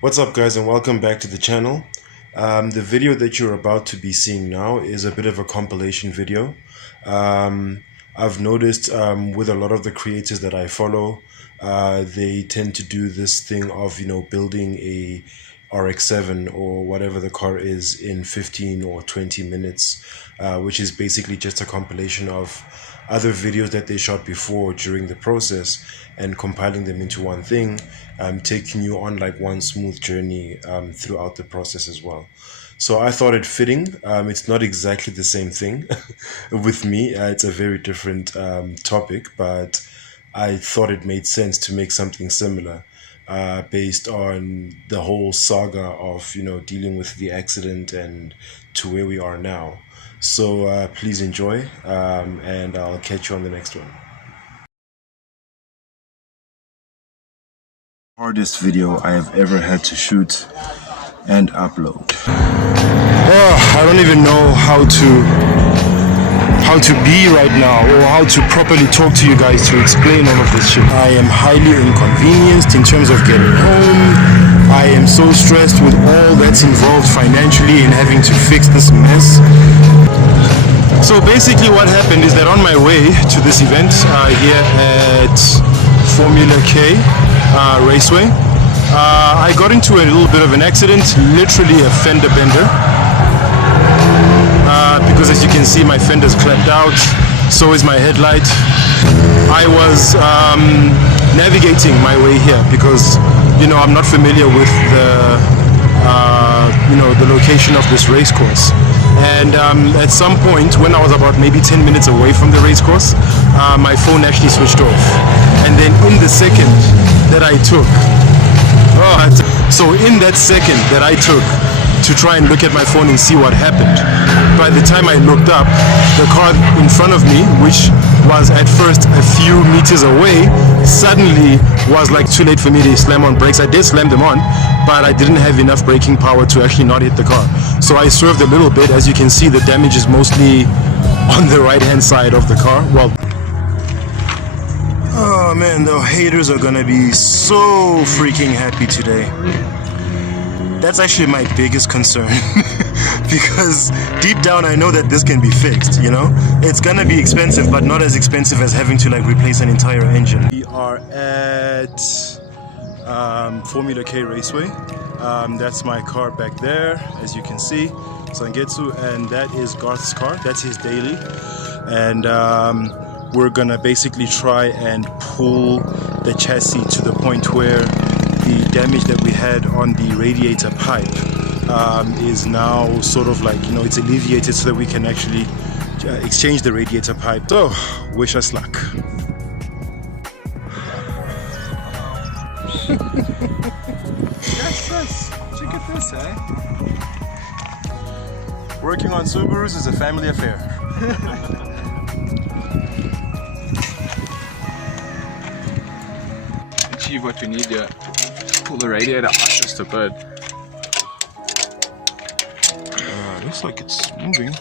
What's up guys, and welcome back to the channel. The video that you're about to be seeing now is a bit of a compilation video. I've noticed with a lot of the creators that I follow, they tend to do this thing of, building a RX-7 or whatever the car is in 15 or 20 minutes, which is basically just a compilation of other videos that they shot before during the process and compiling them into one thing, taking you on like one smooth journey throughout the process as well. So I thought it fitting. It's not exactly the same thing with me. It's a very different topic, but I thought it made sense to make something similar based on the whole saga of dealing with the accident and to where we are now. So please enjoy, and I'll catch you on the next one. Hardest video I have ever had to shoot and upload. Oh, I don't even know how to be right now, or how to properly talk to you guys to explain all of this shit. I am highly inconvenienced in terms of getting home. I am so stressed with all that's involved financially in having to fix this mess. So basically what happened is that on my way to this event here at Formula K Raceway, I got into a little bit of an accident, literally a fender bender, because as you can see my fender's clapped out, so is my headlight. I was navigating my way here because I'm not familiar with the location of this race course. And at some point, when I was about maybe 10 minutes away from the race course, my phone actually switched off. And then in the second that I took, so in that second that I took to try and look at my phone and see what happened, by the time I looked up, the car in front of me, which was at first a few meters away, suddenly was like too late for me to slam on brakes. I did slam them on, but I didn't have enough braking power to actually not hit the car. So I swerved a little bit. As you can see, the damage is mostly on the right hand side of the car. Well, oh man, the haters are gonna be so freaking happy today. That's actually my biggest concern because deep down I know that this can be fixed, It's gonna be expensive, but not as expensive as having to replace an entire engine. We are at Formula K Raceway. That's my car back there, as you can see, Zangetsu, and that is Garth's car. That's his daily, and we're gonna basically try and pull the chassis to the point where the damage that we had on the radiator pipe is now sort of it's alleviated, so that we can actually exchange the radiator pipe. So wish us luck. Yes, look at this, eh? Working on Subarus is a family affair. Achieve what we need here. Pull the radiator out just a bit. Looks like it's moving.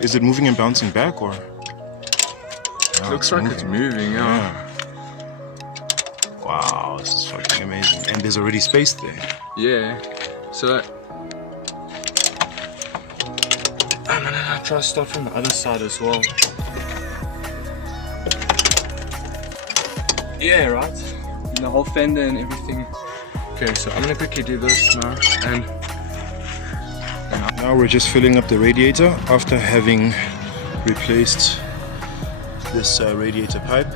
Is it moving and bouncing back, or? Looks like it's moving, yeah. Wow, this is fucking amazing. And there's already space there. Yeah. So I'm gonna try to start from the other side as well. Yeah, right? The whole fender and everything. Okay, so I'm gonna quickly do this now, and now we're just filling up the radiator after having replaced this radiator pipe.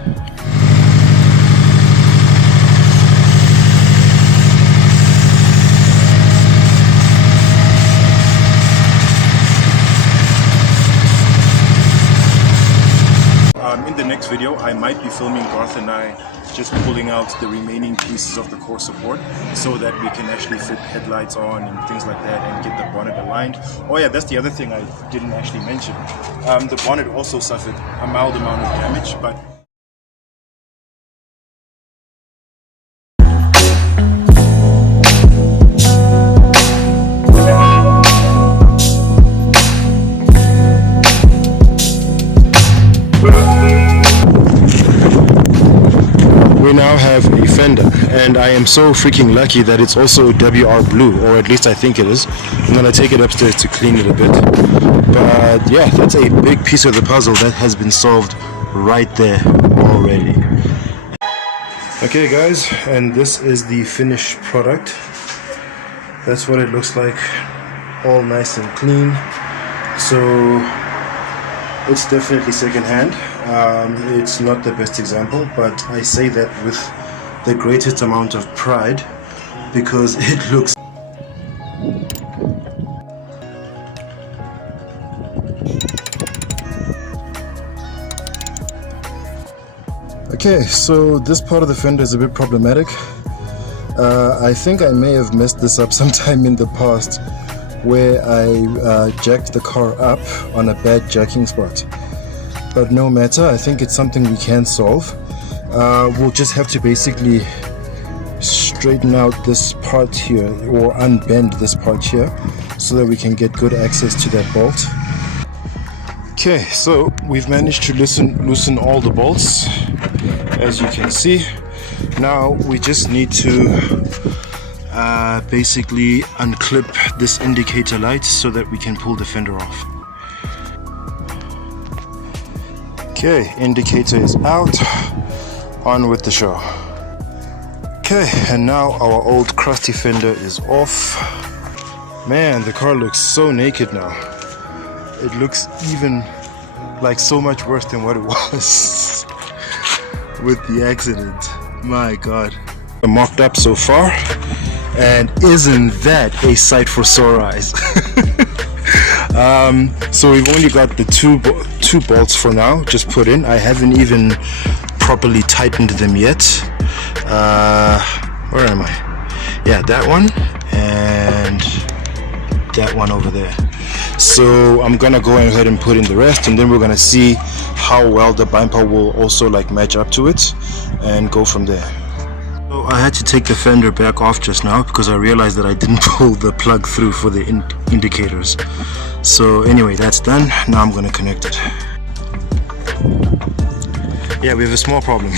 In the next video, I might be filming Garth and I just pulling out the remaining pieces of the core support so that we can actually fit headlights on and things like that and get the bonnet aligned. Oh yeah, that's the other thing I didn't actually mention. The bonnet also suffered a mild amount of damage, but we now have a fender, and I am so freaking lucky that it's also WR blue, or at least I think it is. I'm gonna take it upstairs to clean it a bit. But yeah, that's a big piece of the puzzle that has been solved right there already. Okay guys, and this is the finished product. That's what it looks like, all nice and clean. So it's definitely secondhand. It's not the best example, but I say that with the greatest amount of pride because it looks. Okay, so this part of the fender is a bit problematic. I think I may have messed this up sometime in the past where I jacked the car up on a bad jacking spot. But no matter, I think it's something we can solve. We'll just have to basically straighten out this part here, or unbend this part here, so that we can get good access to that bolt. Okay, so we've managed to loosen all the bolts, as you can see. Now we just need to basically unclip this indicator light so that we can pull the fender off. Okay, indicator is out, on with the show. Okay, and now our old crusty fender is off. Man, the car looks so naked now. It looks even like so much worse than what it was with the accident. My god. Mocked up so far, and isn't that a sight for sore eyes? So we've only got the two bolts for now just put in. I haven't even properly tightened them yet. Where am I? Yeah, that one and that one over there. So I'm gonna go ahead and put in the rest, and then we're gonna see how well the bumper will also like match up to it and go from there. So I had to take the fender back off just now because I realized that I didn't pull the plug through for the indicators. So anyway, that's done. Now I'm gonna connect it. Yeah, we have a small problem.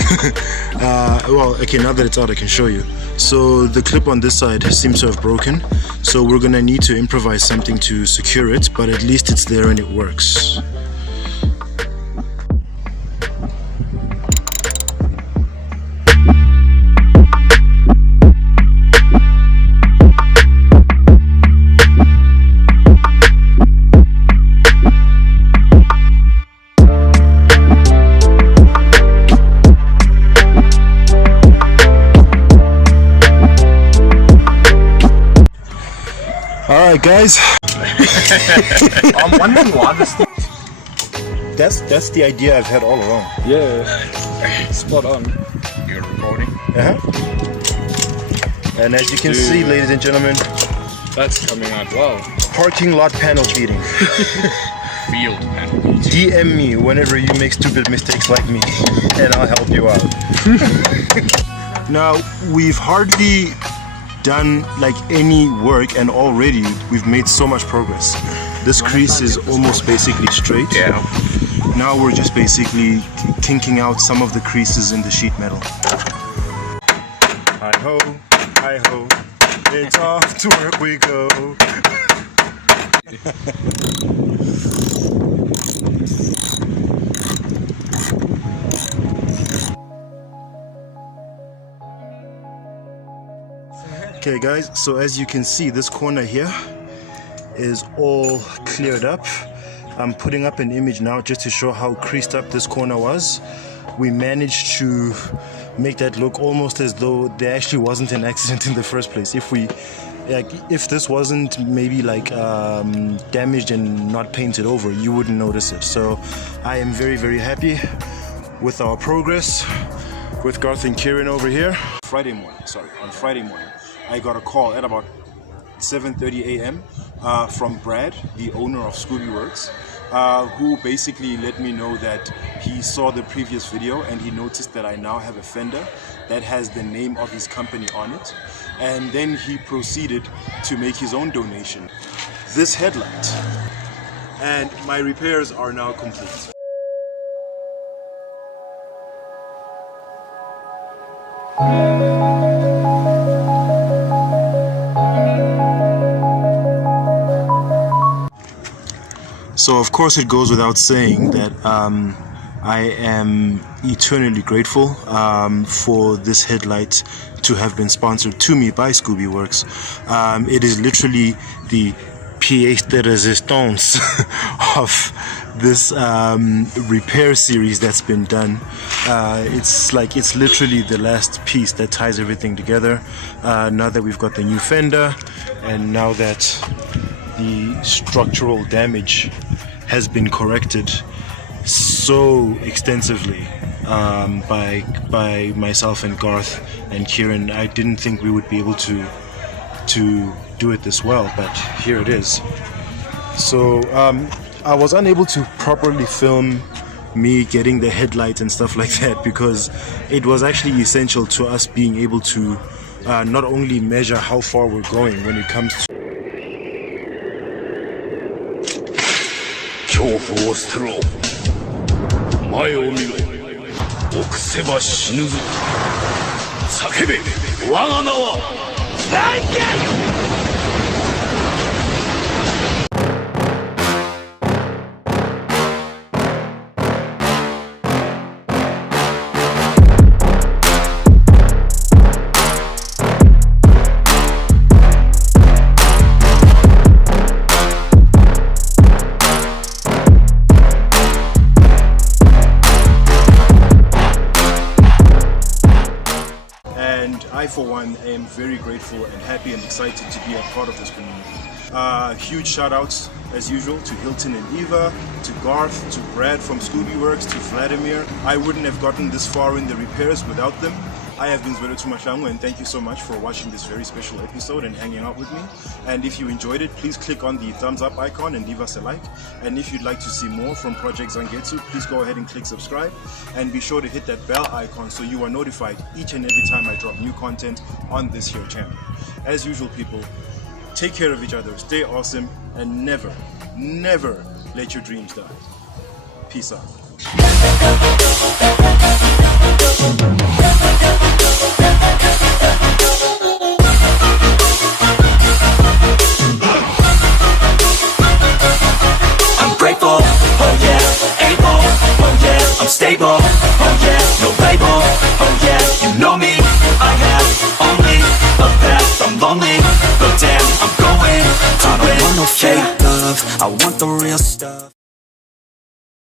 Well, okay, now that it's out I can show you. So the clip on this side seems to have broken, so we're gonna need to improvise something to secure it, but at least it's there and it works. Alright guys. I'm wondering why this thing. That's the idea I've had all along. Yeah. Spot on. You're recording? And as you can see, ladies and gentlemen, that's coming out well. Parking lot panel beating. Field panel beating. DM me whenever you make stupid mistakes like me, and I'll help you out. Now, we've hardly done like any work, and already we've made so much progress. This crease is almost basically straight. Yeah. Now we're just basically kinking out some of the creases in the sheet metal. Hi ho, it's off to work we go. Okay guys, so as you can see, this corner here is all cleared up. I'm putting up an image now just to show how creased up this corner was. We managed to make that look almost as though there actually wasn't an accident in the first place. If this wasn't maybe like damaged and not painted over, you wouldn't notice it. So I am very, very happy with our progress with Garth and Kieran over here. On Friday morning, I got a call at about 7:30 a.m. From Brad, the owner of Scooby Works, who basically let me know that he saw the previous video and he noticed that I now have a fender that has the name of his company on it, and then he proceeded to make his own donation. This headlight, and my repairs are now complete. So of course it goes without saying that I am eternally grateful for this headlight to have been sponsored to me by SUBARU Works. It is literally the pièce de résistance of this repair series that's been done. It's literally the last piece that ties everything together. Now that we've got the new fender, and now that the structural damage has been corrected so extensively by myself and Garth and Kieran, I didn't think we would be able to do it this well, but here it is. So I was unable to properly film me getting the headlights and stuff like that, because it was actually essential to us being able to not only measure how far we're going when it comes to 恐怖を捨てろ。前を見ろ。臆せば死ぬぞ。叫べ。我が名はザンゲツ。I, for one, am very grateful and happy and excited to be a part of this community. Huge shout outs, as usual, to Hilton and Eva, to Garth, to Brad from SUBARU Works, to Vladimir. I wouldn't have gotten this far in the repairs without them. I have been SUBARU Impreza, and thank you so much for watching this very special episode and hanging out with me. And if you enjoyed it, please click on the thumbs up icon and leave us a like. And if you'd like to see more from Project Zangetsu, please go ahead and click subscribe. And be sure to hit that bell icon so you are notified each and every time I drop new content on this here channel. As usual, people, take care of each other, stay awesome, and never, never let your dreams die. Peace out. I'm grateful, oh yeah, able, oh yeah, I'm stable, oh yeah, no label, oh yeah, you know me, I have only a path, I'm lonely, but damn, I'm going to win. I don't want no fake love, I want the real stuff.